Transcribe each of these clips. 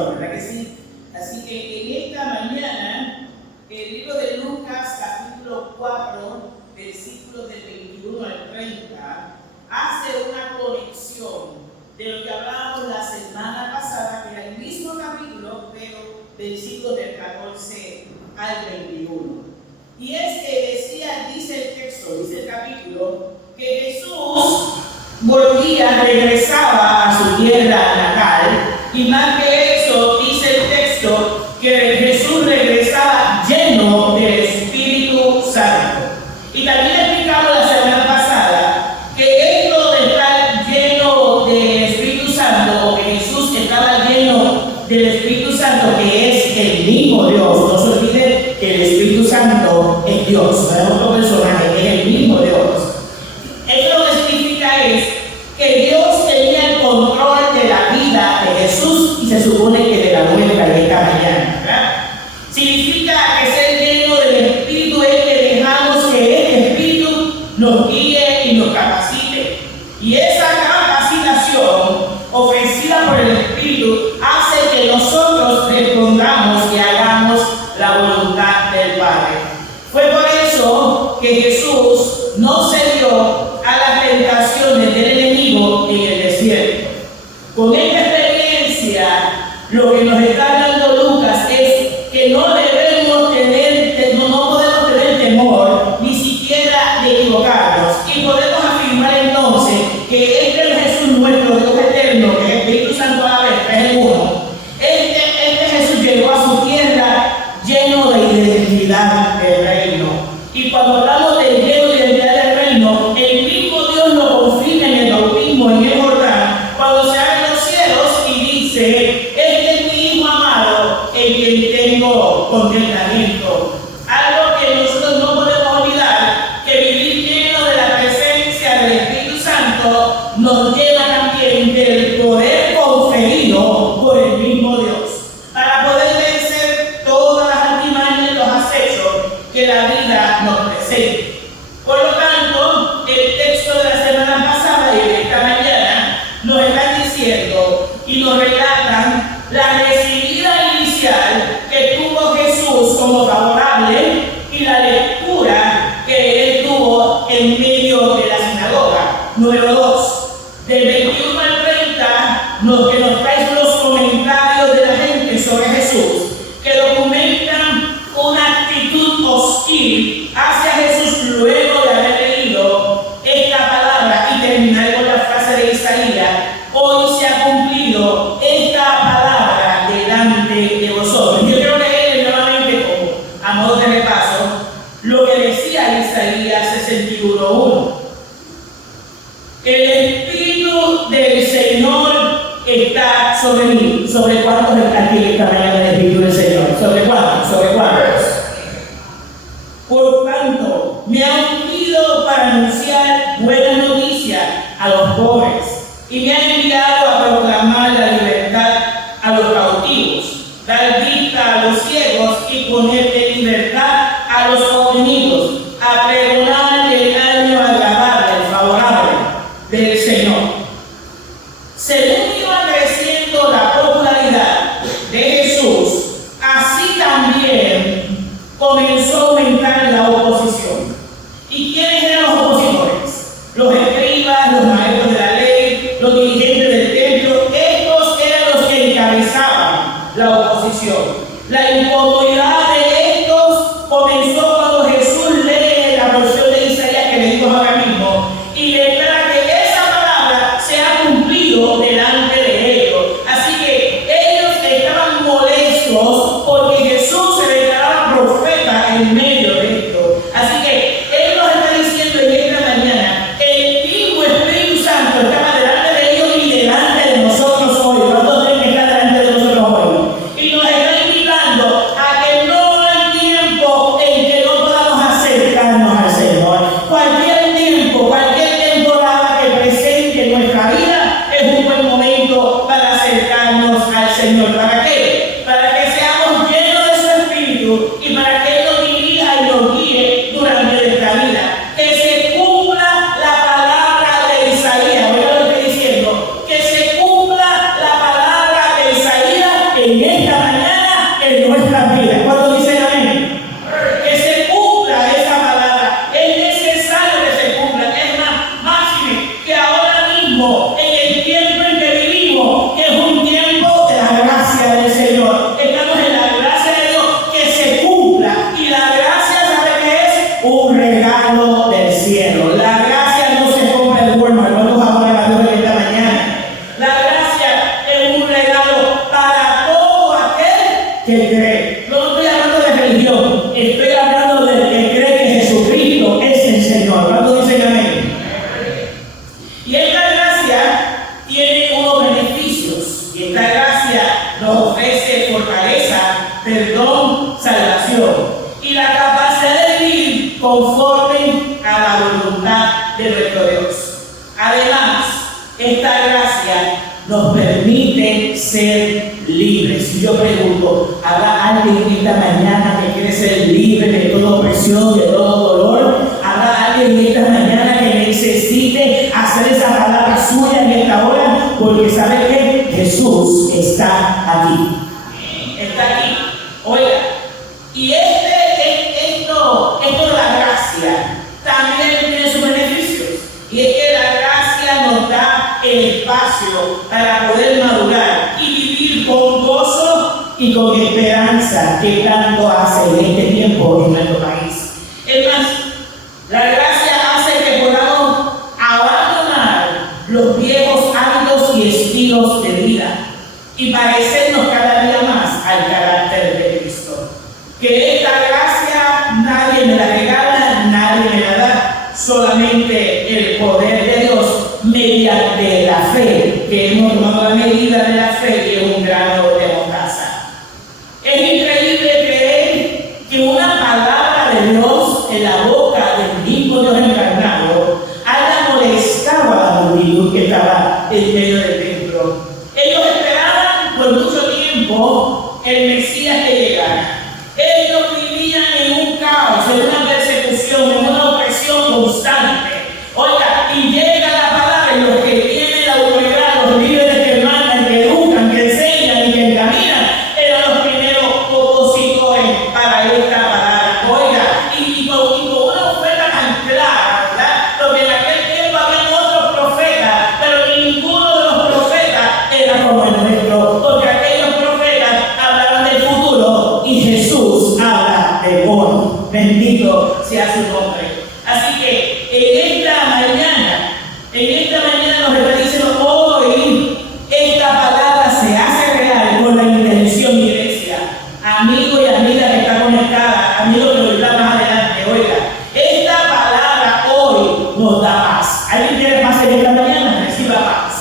Señor, ¿verdad que sí? Así que en esta mañana, el libro de Lucas, capítulo 4, versículos del 21 al 30, hace una conexión de lo que hablábamos la semana pasada, que era el mismo capítulo, pero versículos del 14 al 21. Y es que dice el texto, dice el capítulo, que Jesús regresaba a su tierra natal, y más que eso, dice el texto, que Jesús regresaba lleno del Espíritu Santo. Y también explicamos la semana pasada que esto de estar lleno del Espíritu Santo, o que Jesús estaba lleno del Espíritu Santo, que es el mismo Dios. No se olvide que el Espíritu Santo es Dios, no es otro personaje, es el mismo Dios. Eso lo que significa es que Dios tenía el control de la vida de Jesús y se supone que de la nuestra de esta mañana, ¿verdad? Significa que ser lleno del Espíritu es que dejamos que el Espíritu nos guíe y nos capacite. Y esa capacitación ofrecida por el Espíritu hace que nosotros respondamos y hagamos la voluntad del Padre. Fue por eso que Jesús no se dio a las tentaciones del enemigo en el desierto. Con esta experiencia, lo que nos está dando Lucas es que no podemos tener temor ni siquiera de equivocarnos, y podemos afirmar entonces que este es Jesús nuestro, Dios eterno, que es el Espíritu Santo a la vez, es el uno. Este Jesús llegó a su tierra lleno de identidad del reino. Y cuando hablamos de lleno de identidad del reino, el mismo Dios lo confirma en el bautismo en el Jordán, cuando se abren los cielos y dice: este es mi Hijo amado, en quien tengo contentamiento. Algo que nosotros no podemos olvidar, que vivir lleno de la presencia del Espíritu Santo nos lleva también del poder conferido por el mismo Dios, para poder vencer todas las artimañas y los acechos que la vida nos presenta. Por lo tanto, el texto de la semana pasada y de esta mañana nos están diciendo y nos relatan la recibida inicial que tuvo Jesús como favorable y la lectura que él tuvo en medio de la sinagoga. Número 2, del 21 al 30, que nos trae los comentarios de la gente sobre Jesús, que documentan una actitud hostil hacia Jesús luego de haber leído esta palabra y terminar con la frase de Isaías: hoy se ha cumplido esta palabra delante de vosotros. Yo quiero leer nuevamente, como a modo de repaso, lo que decía Isaías 61:1. El Espíritu del Señor está sobre mí. ¿Sobre cuántos está aquí esta mañana el Espíritu del Señor? ¿Sobre cuántos? ¿Sobre cuántos? Por tanto, me ha ungido para anunciar buenas noticias a los pobres, y me ha enviado a proclamar la libertad a los cautivos, dar vista a los ciegos y poner en libertad a los oprimidos, a pregonar el año agradable, favorable del Señor. Según iba creciendo la popularidad de Jesús, así también comenzó a aumentar la oposición. ¿Y quiénes eran los opositores? Los escribas, los maestros de la ley, los dirigentes del que cree. Yo no estoy hablando de religión, estoy hablando del que cree que Jesucristo es el Señor. ¿Cuántos dicen amén? Y esta gracia tiene unos beneficios. Y esta gracia nos ofrece fortaleza, perdón, salvación y la capacidad de vivir conforme a la voluntad de nuestro Dios. Además, esta gracia nos permite ser libres. Y yo pregunto, ¿habrá alguien esta mañana que quiere ser libre de toda opresión, de todo dolor? ¿Habrá alguien esta mañana que necesite hacer esa palabra suya en esta hora? Porque sabe que Jesús está aquí. Está aquí. Oiga, y esto de la gracia también tiene sus beneficios. Y es que la gracia nos da el espacio para poder madurar y vivir con gozo y con esperanza que tanto hace en este tiempo en nuestro país. Es más, la gracia hace que podamos abandonar los viejos hábitos y estilos de vida y parecernos cada día más al carácter de Cristo. Que esta gracia nadie me la regala, nadie me la da, solamente el poder de Dios mediante la fe, que hemos tomado la medida de la fe y es un grano de mostaza. Es increíble creer que una palabra de Dios en la boca del mismo Dios encarnado haya molestado a la multitud que estaba en medio del templo. Ellos esperaban por mucho tiempo el Mesías que llegara. Ellos vivían en un caos, en una persecución, en una opresión constante. Oiga, y llega la palabra y los que tienen la autoridad, los líderes que mandan, que educan, que enseñan y que encaminan, eran los primeros opositores para esta palabra. Oiga, y con una oferta tan clara, ¿verdad? Porque en aquel tiempo había otros profetas, pero ninguno de los profetas era como el nuestro, porque aquellos profetas hablaban del futuro y Jesús habla del hoy. Bendito sea su nombre. Así que en esta mañana nos está diciendo, hoy esta palabra se hace real con la intención, iglesia, amigo y amiga que está conectada, amigo que lo está más adelante. Oiga, esta palabra hoy nos da paz. ¿Alguien quiere paz en esta mañana? Reciba paz.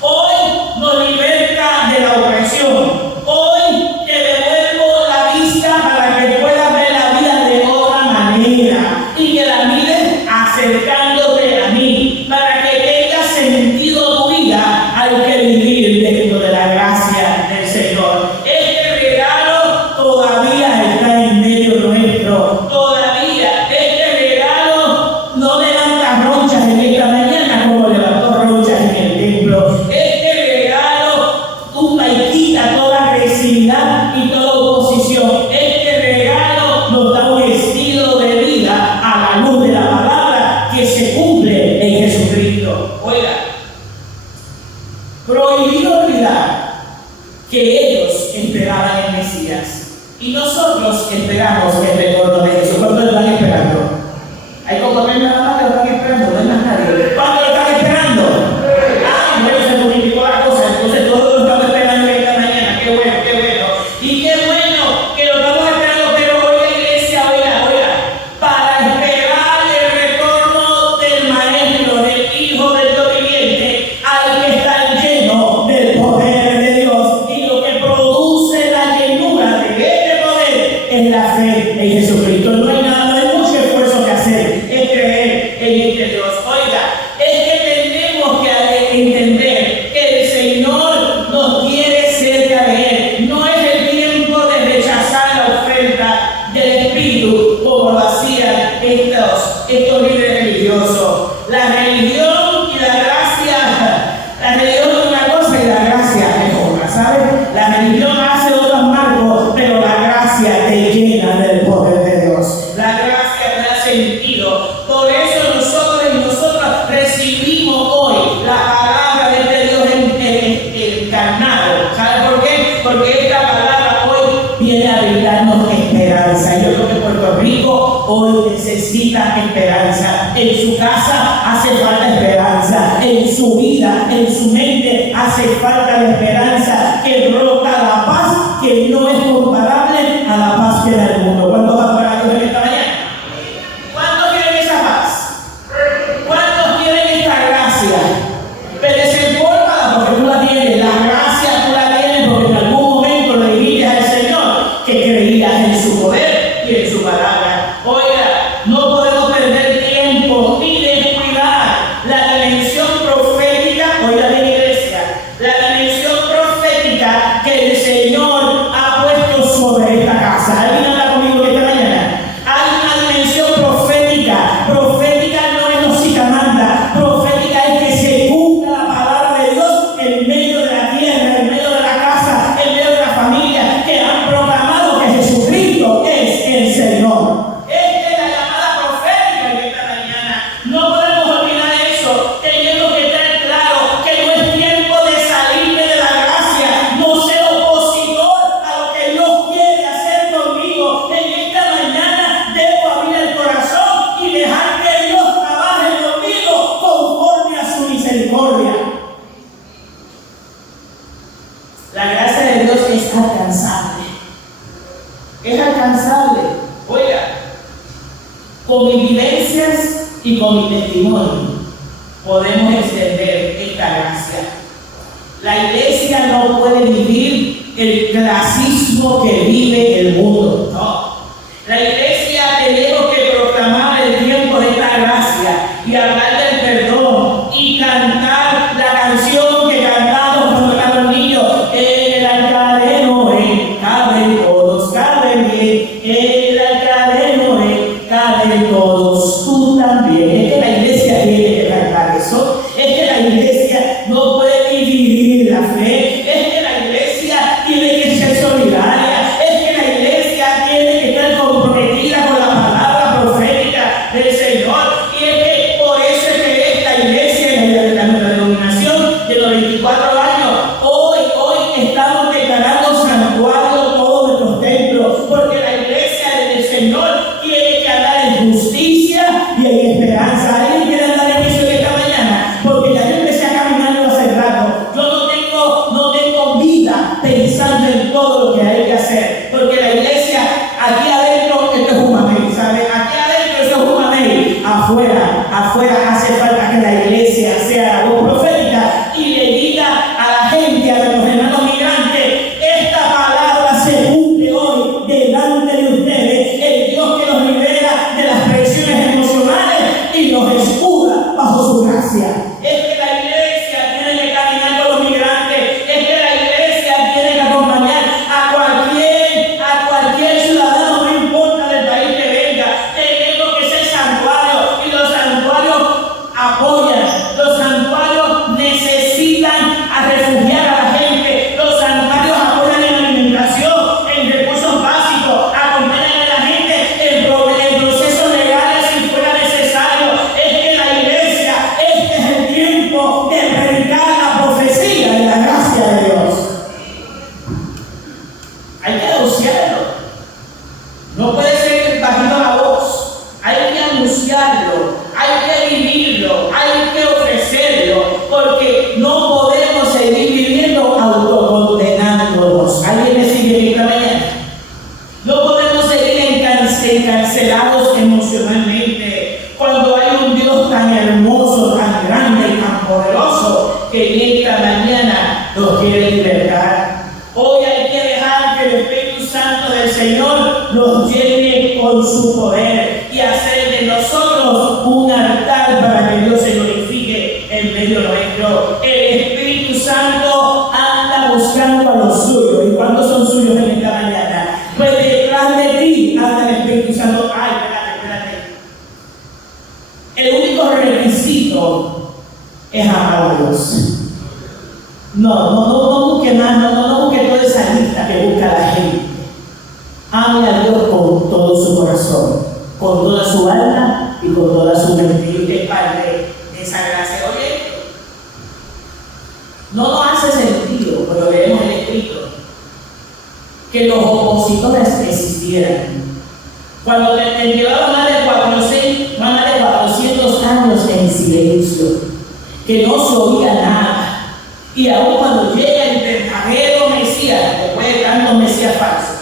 Hoy nos liberta de la opresión. Hoy te devuelvo la vista para que puedas ver la vida de otra manera y que la mires acercándote a mí, para que tenga sentido tu vida. Hay que vivir dentro de la gracia del Señor. Este regalo todavía está en medio nuestro. Todavía este regalo no levanta ronchas en esta mañana como levantó ronchas en el templo. Este regalo tumba y quita toda agresividad y toda oposición. Este regalo nos da un estilo de vida a la luz de la palabra que se cumple en Jesucristo. Oiga, prohibido olvidar que ellos esperaban el Mesías y nosotros esperamos el retorno de Jesús. ¿Cuántos lo están esperando? Hay como tres nada más que lo están esperando, no hay más nadie. ¿Cuántos lo están esperando? Ah, bueno, se multiplicó la cosa, entonces todos lo estamos esperando esta mañana. Qué bueno, qué bueno. Y qué bueno que lo estamos esperando, pero oiga, iglesia, oiga, para esperar el retorno del Maestro, del Hijo del Dios viviente, hay que estar lleno del poder de Dios. Y lo que produce la llenura de este poder es la fe en Jesucristo. No hay nada, no hay mucho esfuerzo que hacer, es creer en este Dios. Oiga, es que tenemos que entender que el Señor nos quiere cerca de Él. No es el tiempo de rechazar la oferta del Espíritu como lo hacían estos líderes religiosos. La religión y la religión es una cosa y la gracia es otra, ¿sabes? La religión hace otros marcos, pero la gracia te llena del poder de Dios. La gracia te da sentido. Por eso nosotros recibimos hoy la palabra de este Dios encarnado. ¿Sabes por qué? Porque esta palabra hoy viene a brindarnos esperanza. Yo creo que Puerto Rico hoy necesita esperanza. En su casa hace falta esperanza. En su vida, en su mente hace falta la esperanza que brota la paz que no es comparable profética que el Señor ha puesto sobre esta casa. ¿Alguien habla conmigo esta mañana? Hay una dimensión profética. Profética no es hocikamanda. Profética es que se cumpla la palabra de Dios en medio de la tierra, en medio de la casa, en medio de la familia, que han proclamado que Jesucristo es el Señor. Esta es la llamada profética en esta mañana. No podemos olvidar eso, teniendo que estar claro que no es tiempo de salirme de la gracia, no ser opositor a lo que Dios quiere hacer conmigo. En esta mañana debo abrir el corazón y dejar que Dios trabaje conmigo conforme a su misericordia. La gracia de Dios es alcanzable. Es alcanzable. Oiga, con mis vivencias y con mi testimonio podemos extender esta gracia. La iglesia no puede vivir el clasismo que vive el mundo. No. La iglesia tenemos que proclamar el tiempo de esta gracia y hablar del perdón y cantar la canción que cantamos cuando éramos niños. En el altareno caben todos, caben bien. En el altareno caben todos, tú también. Es que la iglesia tiene que cantar eso. Es que la iglesia no puede dividir la fe. Es que la iglesia tiene que ser solidaria. Es que la iglesia tiene que estar comprometida con la palabra profética del Señor. Y es que por eso es que esta iglesia, en la denominación de los 24 años, hoy estamos declarando santuario todos nuestros templos, porque la iglesia del Señor tiene que andar en justicia y en esperanza. ¿Alguien quiere andar en eso esta mañana? Porque ya yo empecé a caminar hace rato. Yo no tengo vida pensando en todo lo que hay que hacer, porque la iglesia, aquí adentro, esto es un mamey, ¿sabe? Aquí adentro eso es un mamey. Afuera hace falta que la iglesia sea la voz profética y le diga a la gente, a nuestros hermanos migrantes: esta palabra se cumple hoy delante de ustedes. El Dios que los libera de las presiones emocionales y los escuda bajo su gracia. Es que la iglesia tiene que caminar con los migrantes. Es que la iglesia tiene que acompañar a cualquier ciudadano, no importa del país que venga. Tenemos que ser santuarios, y los santuarios apoyan. Los santuarios necesitan a refugiar a la gente. Los santuarios apoyan en alimentación, en recursos básicos, acompañan a la gente en procesos legales si fuera necesario. Es que la iglesia, este es el tiempo de predicar la profecía de la gracia de Dios. Hay que anunciarlo. No puede ser bajito la voz. Hay que anunciarlo, hay que vivirlo, hay que ofrecerlo, porque no podemos seguir viviendo autocondenándonos. ¿Alguien me sigue esta mañana? No podemos seguir encarcelados emocionalmente cuando hay un Dios tan hermoso, tan grande y tan poderoso que en esta mañana nos quiere libertar. Hoy hay que dejar que el Espíritu Santo del Señor nos llene con su poder y hacer de nosotros un altar para que Dios se glorifique en medio nuestro. El Espíritu Santo anda buscando a los suyos. ¿Y cuántos son suyos en esta mañana? Pues detrás de ti anda el Espíritu Santo. Ay, espérate. El único requisito es amar a Dios. No busque más, no busque toda esa lista que busca la gente. Ame a Dios con todo su corazón, con toda su alma y con toda su mente. Y usted es parte de esa gracia. Oye, no nos hace sentido, pero leemos el escrito, que los opositores existieran. Cuando te llevaban más de 400 años en silencio, que no se oía nada. Y aún cuando llega el verdadero Mesías, después de tantos Mesías falsos,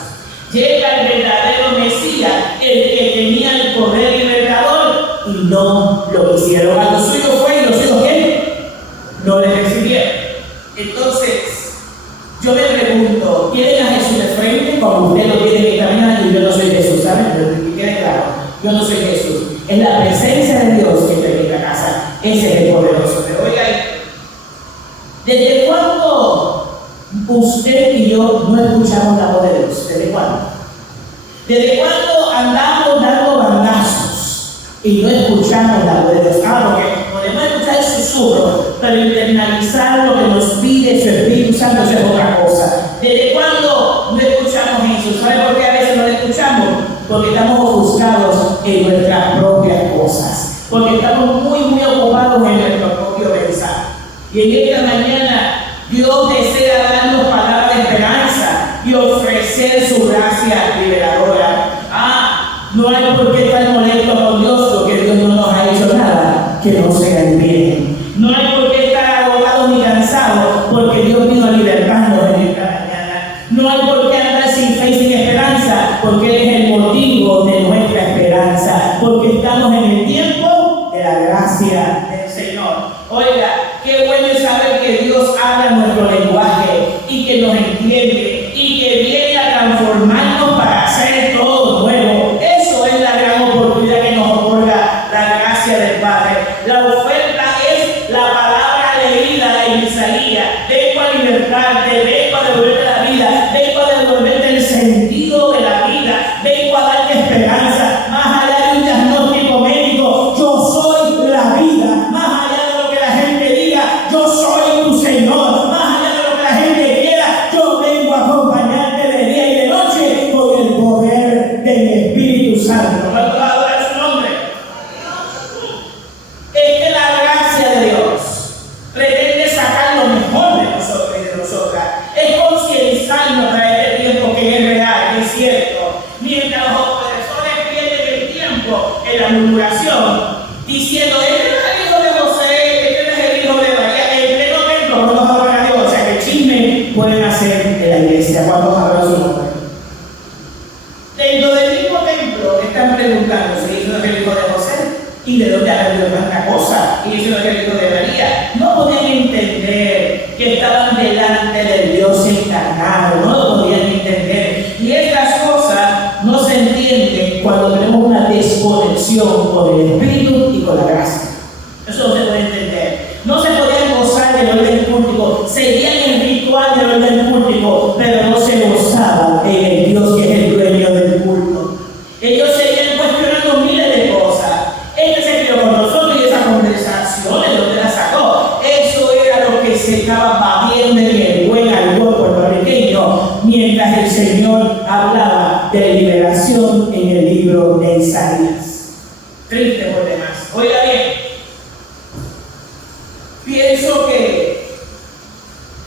llega el verdadero Mesías, el que tenía el poder libertador, y no lo quisieron. A los suyos fue, y los suyos ¿qué? No le recibieron. Entonces, yo me pregunto, ¿tienen a Jesús de frente como usted lo tiene que caminar? Y yo no soy Jesús, ¿saben? Pero que quede claro, yo no soy Jesús. Es la presencia de Dios que está en esta casa. Ese es el poderoso. Pero oiga, ¿desde cuándo usted y yo no escuchamos la voz de Dios? ¿Desde cuándo? ¿Desde cuándo andamos dando bandazos y no escuchamos la voz de Dios? Porque podemos escuchar el susurro, pero internalizar lo que nos pide su Espíritu Santo es otra cosa. ¿Desde cuándo no escuchamos eso? ¿Sabe por qué a veces no lo escuchamos? Porque estamos ofuscados en nuestras propias cosas, porque estamos muy ocupados en nuestro propio pensar. Y en esta mañana Dios desea darnos palabras de esperanza y ofrecer su gracia liberadora. No hay por qué estar molesto con Dios, porque Dios no nos ha hecho nada que no sea el bien. No hay por qué estar agotado ni cansado, porque Dios vino a libertarnos en esta mañana. No hay por qué andar sin fe y sin esperanza, porque Él es el motivo de nuestra esperanza, porque estamos en el tiempo de la gracia del Señor. Oiga, qué bueno es saber que Dios habla nuestro lenguaje y que nos entiende y que viene a transformarnos para hacer todo nuevo. Eso es la gran oportunidad que nos otorga la gracia del Padre. La oferta es la palabra leída en Isaías: vengo a libertarte, vengo a devolverte la vida, vengo a devolverte el sentido de la vida, vengo a darte esperanza. Más allá de un diagnóstico médico, yo soy la vida. Más allá de lo que la gente diga, yo soy tu Señor. Más allá de lo que la gente quiera, yo vengo a acompañarte de día y de noche con el poder del Espíritu Santo. ¿Cuántos adoran su nombre? Es que la gracia de Dios pretende sacar lo mejor de nosotros y de nosotras. Es concienciarnos para este tiempo que es real, que es cierto. Mientras los opresores pierden el tiempo en la murmuración, diciendo: este no es el hijo de José, este no es el hijo de María, en pleno templo no nos adoran a Dios. O sea que chisme pueden hacer en la iglesia. ¿Cuántos adoran su nombre? Dentro del mismo templo están preguntando si eso no es el hijo de José y de dónde ha venido tanta cosa, y eso no es el hijo de María. No podían entender que estaban delante del Dios encarnado, no lo podían entender. Y estas cosas no se entienden cuando tenemos una desconexión con el Espíritu y con la gracia. Eso no se puede entender. No se podían gozar del orden público, seguían el ritual del orden público, pero no se gozaban en el Dios que es el dueño del culto. Ellos seguían cuestionando miles de cosas. Este se crió con nosotros y esa conversación, ¿de dónde la sacó? Eso era lo que se estaba batiendo en el buen algo puertorriqueño, mientras el Señor hablaba de liberación en el libro de Isaías. Triste por demás. Oiga bien, pienso que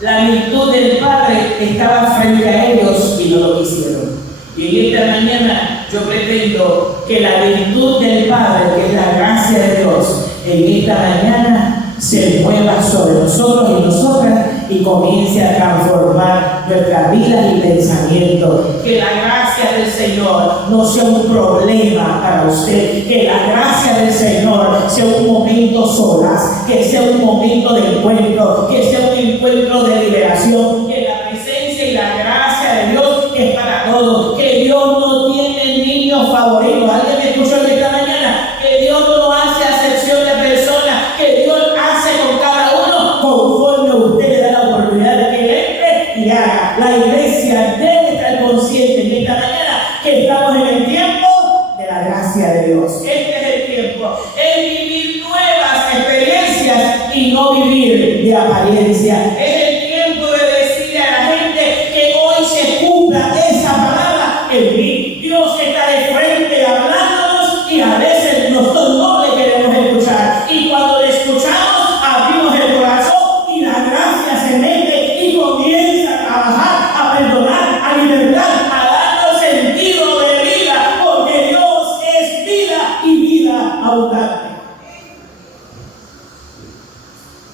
la virtud del Padre estaba frente a ellos y no lo quisieron. Y en esta mañana yo pretendo que la virtud del Padre, que es la gracia de Dios, en esta mañana se mueva sobre nosotros y nosotras y comience a transformar nuestras vidas y pensamientos. Que la gracia del Señor no sea un problema para usted, que la gracia del Señor sea un momento solaz, que sea un momento de encuentro, que sea un encuentro de liberación, que la presencia y la gracia de Dios es para todos, que Dios no tiene niños favoritos. ¿Alguien me escuchó esta mañana? Que Dios no hace acepción de personas, que Dios hace con cada uno conforme a usted le da la oportunidad de que entre y haga. La iglesia debe estar consciente en esta mañana que estamos en el tiempo de la gracia de Dios. Este es el tiempo, es vivir nuevas experiencias y no vivir de apariencia. Es el tiempo de decirle a la gente que hoy se cumpla esa palabra en mí. Dios está de frente hablándonos y a veces nosotros no le queremos escuchar. Y cuando le escuchamos, abrimos el corazón y la gracia se mete y comienza a trabajar, a perdonar, a libertar, a darnos sentido de vida, porque Dios es vida y vida abundante.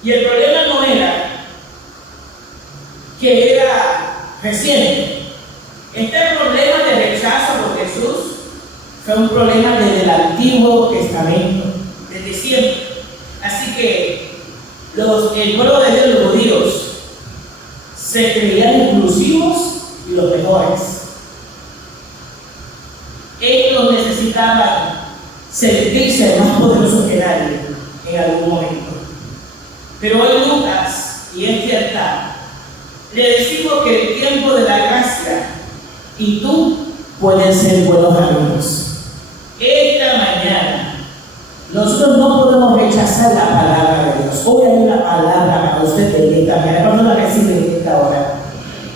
Y el problema no era que era reciente. Este problema de rechazo por Jesús fue un problema desde el Antiguo Testamento, desde siempre. Así que el pueblo de Dios, los judíos, se creían inclusivos y los mejores. Ellos necesitaban sentirse más poderosos que nadie en algún momento. Pero hoy Lucas, y es cierta, Le decimos que el tiempo de la gracia y tú pueden ser buenos amigos. Esta mañana nosotros no podemos rechazar la palabra de Dios. Hoy hay una palabra para usted en esta mañana. ¿Cuándo la recibe en esta hora?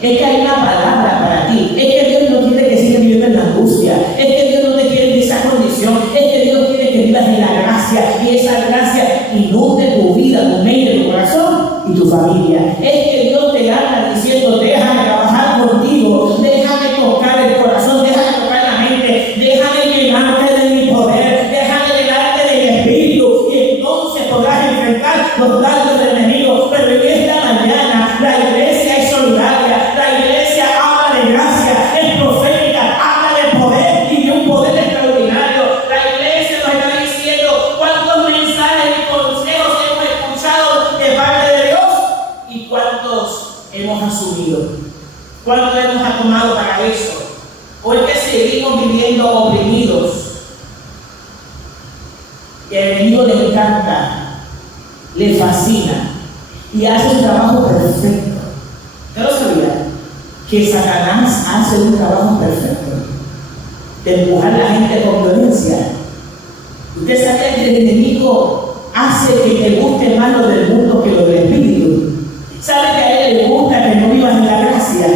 Es que hay una palabra para ti. Es que Dios no quiere que sigas viviendo en la angustia. Es que Dios no te quiere en esa condición. Es que Dios quiere que vivas en la gracia. Y esa gracia inunde tu vida, tu mente, tu corazón y tu familia. Es que Dios te habla diciendo: déjame trabajar contigo. Déjame tocar el corazón. Déjame tocar la mente. Déjame llenarte de mi poder. Déjame llenarte de mi espíritu. Y entonces podrás enfrentar los dardos del enemigo. Pero en esta mañana la iglesia es solidaria. La iglesia habla de gracia, es profética, habla de poder y de un poder extraordinario. La iglesia nos está diciendo cuántos mensajes y consejos hemos escuchado de parte de Dios y cuántos hemos asumido, cuántos hemos tomado para eso. O es que seguimos viviendo oprimidos y al enemigo le encanta, le fascina y hace un trabajo perfecto. ¿Usted lo sabía? Que Satanás hace un trabajo perfecto de empujar a la gente con violencia. Usted sabía que el enemigo hace que te guste más lo del mundo que lo del espíritu. Sabe que a él le gusta que no vivas en la gracia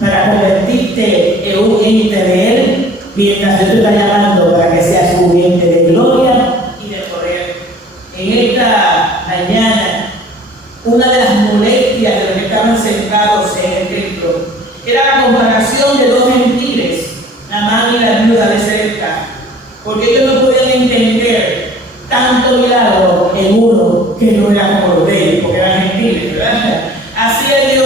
para convertirte en un ente de él, mientras Dios te está llamando para que seas un ente de gloria y de poder. En esta mañana, una de las molestias de los que estaban sentados en el templo era la comparación de dos gentiles, Naamán y la viuda de Sarepta, porque ellos no podían entender tanto milagro en uno que no era como los de ellos, porque eran gentiles, ¿verdad? Así es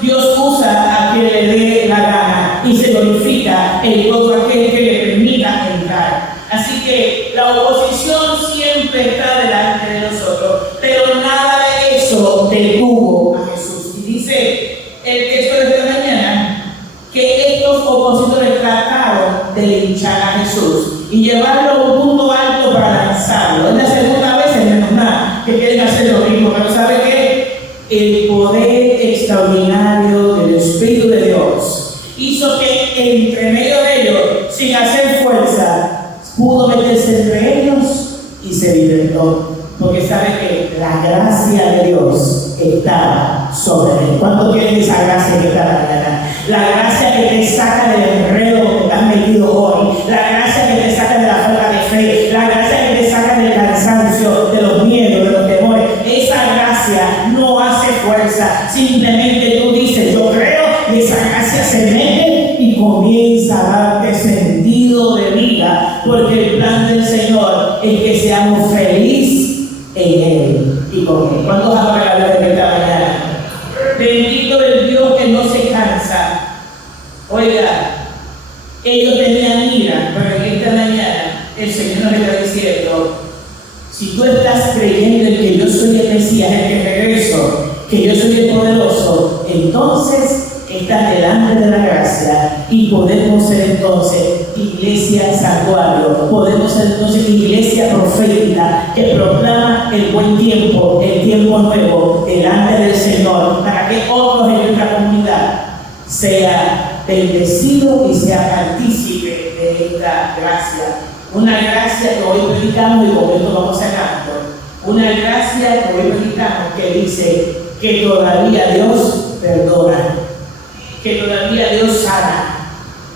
Dios usa a quien le dé la gana y se glorifica en todo aquel que le permita entrar. Así que la oposición siempre está delante de nosotros, pero nada de eso detuvo a Jesús. Y dice el texto de esta mañana que estos opositores trataron de linchar a Jesús y llevarlo a un punto alto para lanzarlo. Es la segunda vez en menos nada que quieren hacer lo mismo, pero ¿sabe qué? El poder extraordinario del Espíritu de Dios hizo que entre medio de ellos, sin hacer fuerza, pudo meterse entre ellos y se libertó. Porque sabe que la gracia de Dios estaba sobre él. ¿Cuánto quieren esa gracia que está mañana? La gracia que te saca del enredo que te has metido hoy. La gracia que te saca de la falta de fe. La gracia que te saca del cansancio, de los miedos, de los temores. Esa gracia no hace fuerza. Simplemente tú dices: yo creo, y esa gracia se mete y comienza a darte sentido de vida. Porque el plan del Señor es que seamos felices en Él y con Él. ¿Cuántos adoran la gloria de esta mañana? Bendito el Dios que no se cansa. Oiga, ellos tenían ira, pero en esta mañana el Señor nos está diciendo: si tú estás creyendo en que yo soy el Mesías, el que regreso, que yo soy el poderoso, entonces estás delante de la gracia y podemos ser entonces iglesia santuario, podemos ser entonces iglesia profética que proclama el buen tiempo, el tiempo nuevo delante del Señor, para que otros en nuestra comunidad sea bendecido y sea partícipe de esta gracia. Una gracia que hoy predicamos, y con esto vamos cerrando, una gracia que hoy predicamos que dice que todavía Dios perdona, que todavía Dios sana,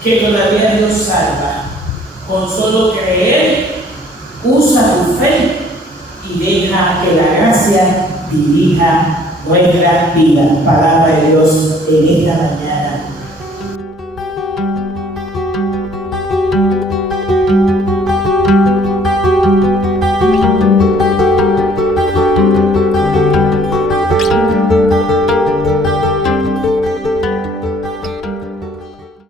que todavía Dios salva. Con solo creer, usa tu fe y deja que la gracia dirija nuestra vida. Palabra de Dios en esta mañana.